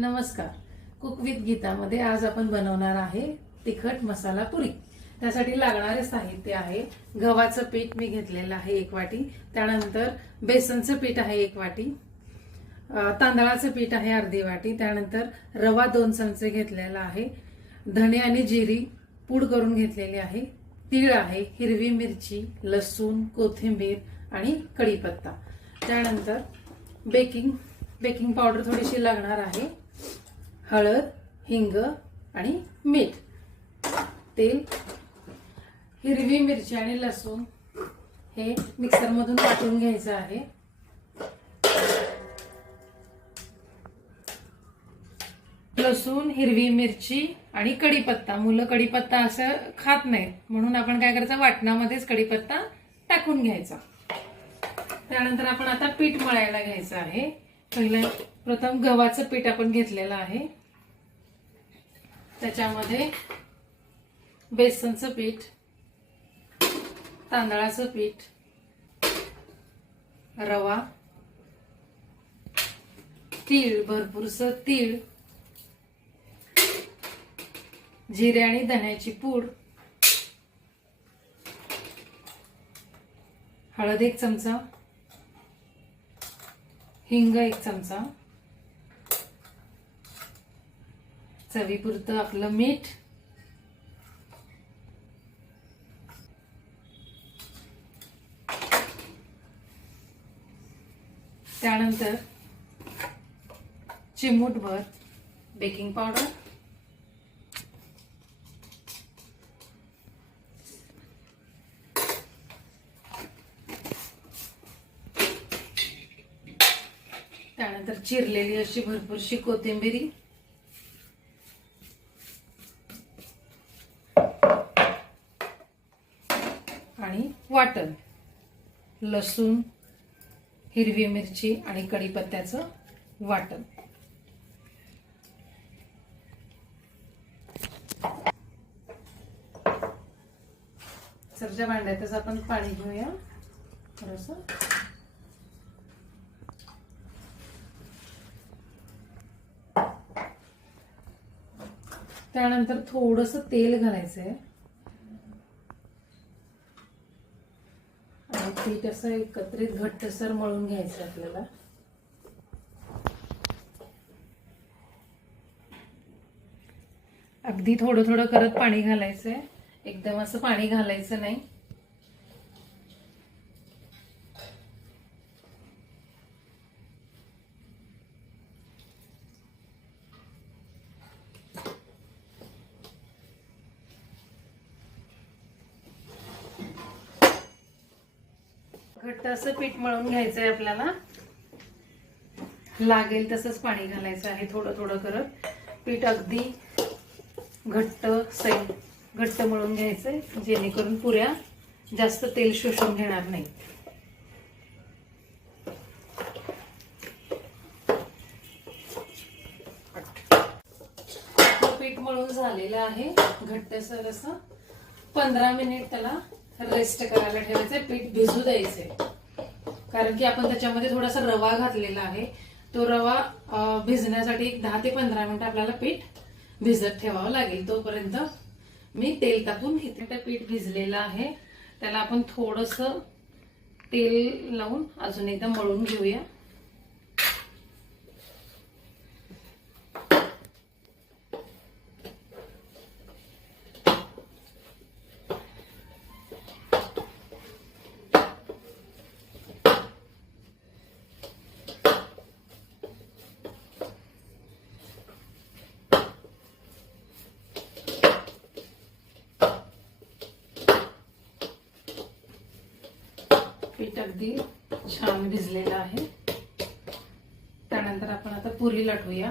नमस्कार. Cook with गीतामध्ये आज आपण बनवणार आहे तिखट मसाला पुरी. त्यासाठी लागणारे साहित्य आहे गव्हाचं पीठ मी घेतलेलं आहे 1 वाटी, त्यानंतर बेसनचं पीठ आहे 1 वाटी, तांदळाचं पीठ आहे अर्धी वाटी, त्यानंतर रवा 2 चमचे घेतलेला आहे, धणे आणि जिरी पूड करून घेतलेली आहे, तीळ आहे, हिरवी मिरची, लसूण, कोथिंबीर आणि कढीपत्ता. त्यानंतर बेकिंग पावडर थोडीशी लागणार आहे, हळद, हिंग आणि मीठ, तेल, हिरवी मिरची आणि लसूण हे मिक्सर मधून वाटून घ्यायचं आहे. लसूण, हिरवी मिरची आणि कढीपत्ता. मुलं कढीपत्ता असं खात नाहीत म्हणून आपण काय करायचं, वाटणामध्येच कढीपत्ता टाकून घ्यायचा. त्यानंतर आपण आता पीठ मळायला घ्यायचं आहे. प्रथम गव्हाचं पीठ आपण घेतलेलं आहे, त्याच्यामध्ये बेसनचं पीठ, तांदळाचं पीठ, रवा, तीळ, भरपूरसं तीळ, जिरे आणि धण्याची पूड, हळद 1 चमचा, हिंग 1 चमचा, चवीपुरतं आपलं मीठ, त्यानंतर चिमूटभर बेकिंग पावडर, त्यानंतर चिरलेली अशी भरपूरशी कोथिंबीर, आणि वाटण लसूण, हिरवी मिरची आणि कढीपत्त्याचं वाटण. सरच्या भांड्यातच आपण पाणी घेऊया थोडंसं. त्यानंतर थोडंसं तेल घालायचंय आणि पीठ असं एकत्रित घट्टसर मळून घ्यायचं आपल्याला. अगदी थोडं थोडं करत पाणी घालायचंय, एकदम असं पाणी घालायचं नाही. घट्ट असं पीठ मळून घ्यायचंय आपल्याला. लागेल तसंच पाणी घालायचं आहे थोडं थोडं करत. पीठ अगदी घट्ट मळून घ्यायचंय, जेणेकरून पुऱ्या जास्त तेल शोषून घेणार नाही. पीठ मळून झालेलं आहे घट्टसर असं. 15 मिनिट त्याला रेस्ट करायला ठेवायचंय, पीठ भिजू द्यायचंय. कारण की आपण त्याच्यामध्ये थोडासा रवा घातलेला आहे, तो रवा भिजण्यासाठी 10 ते 15 मिनिट आपल्याला पीठ भिजत ठेवावं लागेल. तोपर्यंत मी तेल टाकून घेते. पीठ भिजलेलं आहे, त्याला आपण थोडंसं तेल लावून अजून एकदा मळून घेऊया. पीठ अगदी छान भिजलेलं आहे. त्यानंतर आपण आता पुरी लाटूया.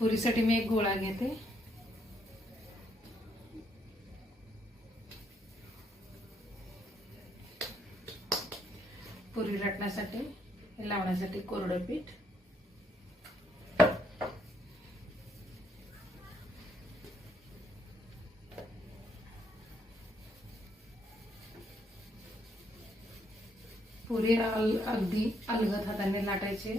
पुरीसाठी मी एक गोळा घेते. पुरी लाटण्यासाठी लावण्यासाठी कोरडं पीठ, पुरे अगदी अलगद हाताने लाटायचे.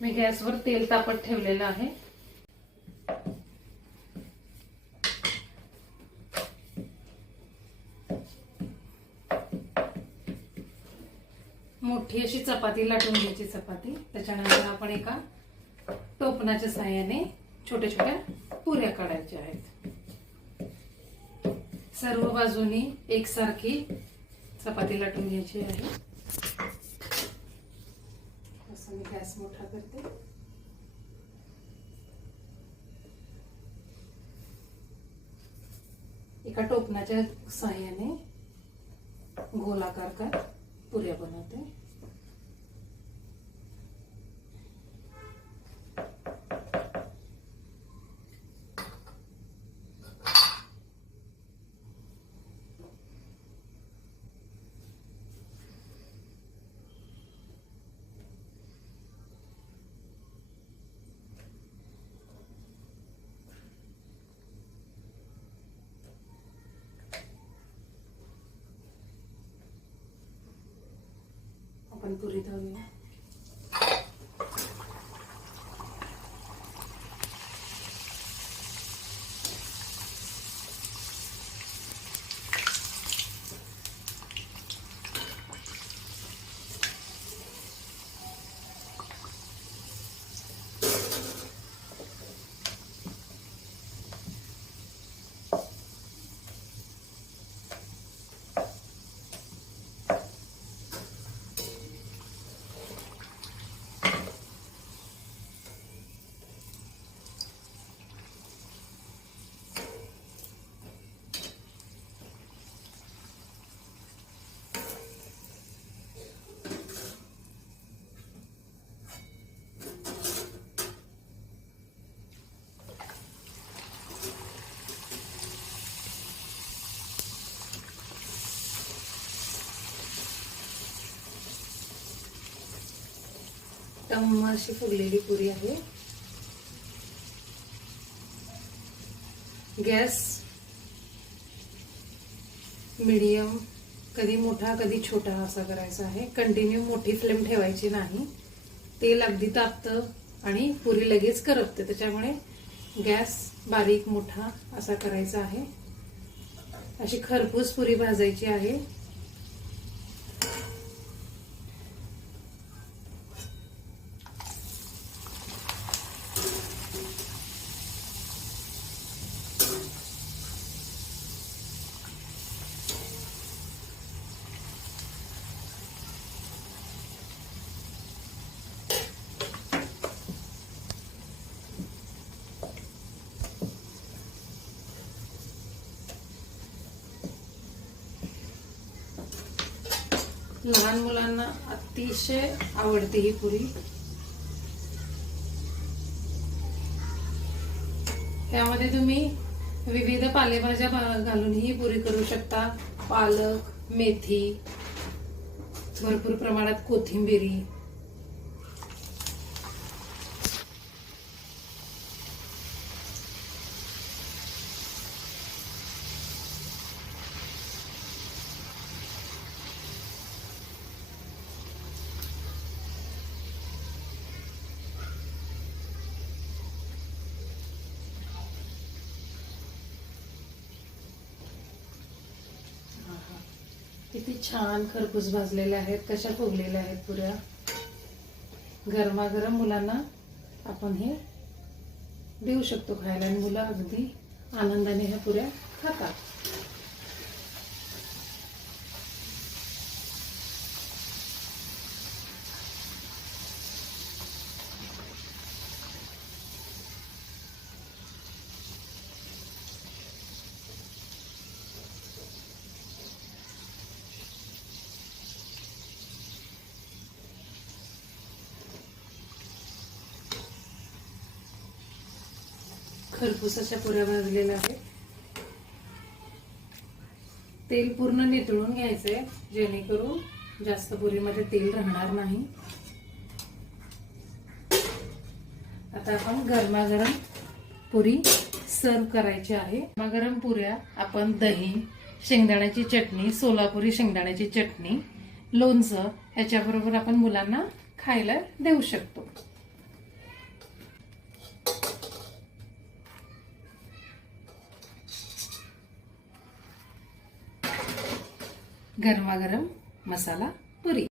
मी गॅसवर तेल तापत ठेवलेलं आहे. मोठी अशी चपाती लाटून घ्यायची चपाती. त्याच्यानंतर आपण एका टोपणाच्या साहाय्याने छोट्या छोट्या पुऱ्या काढायच्या आहेत. सर्व बाजूनी एकसारखी चपाती लाटून घ्यायची आहे. असं मी गॅस मोठा करते. एका टोपणाच्या साहाय्याने गोलाकार पुऱ्या बनवते. आपण पुरी तळूया. टम्म अशी फुगलेली पुरी आहे. गॅस मीडियम, कधी मोठा कधी छोटा असा करायचा आहे. कंटिन्यू मोठी फ्लेम ठेवायची नाही. तेल अगदी तापतं आणि पुरी लगेच करपते. त्याच्यामुळे गॅस बारीक मोठा असा करायचा आहे. अशी खरपूस पुरी भाजायची आहे. लहान मुलांना अतिशय आवडते ही पुरी. त्यामध्ये तुम्ही विविध पालेभाज्या घालून ही पुरी करू शकता. पालक, मेथी, भरपूर प्रमाणात कोथिंबिरी. किती छान खरपूस भाजलेल्या आहेत, कशा फुगलेल्या आहेत पुऱ्या. गरमागरम मुलांना आपण हे देऊ शकतो खायला आणि मुलं अगदी आनंदाने ह्या पुऱ्या खातात. खरपूस अशा पुऱ्या भाजलेल्या आहेत. तेल पूर्ण नितळून घ्यायचंय जेणेकरून जास्त पुरीमध्ये तेल राहणार नाही. आता आपण गरमागरम पुरी सर्व करायची आहे. गरमागरम पुऱ्या आपण दही, शेंगदाण्याची चटणी, सोलापुरी शेंगदाण्याची चटणी, लोणचं ह्याच्याबरोबर आपण मुलांना खायला देऊ शकतो. गरमागरम मसाला पुरी.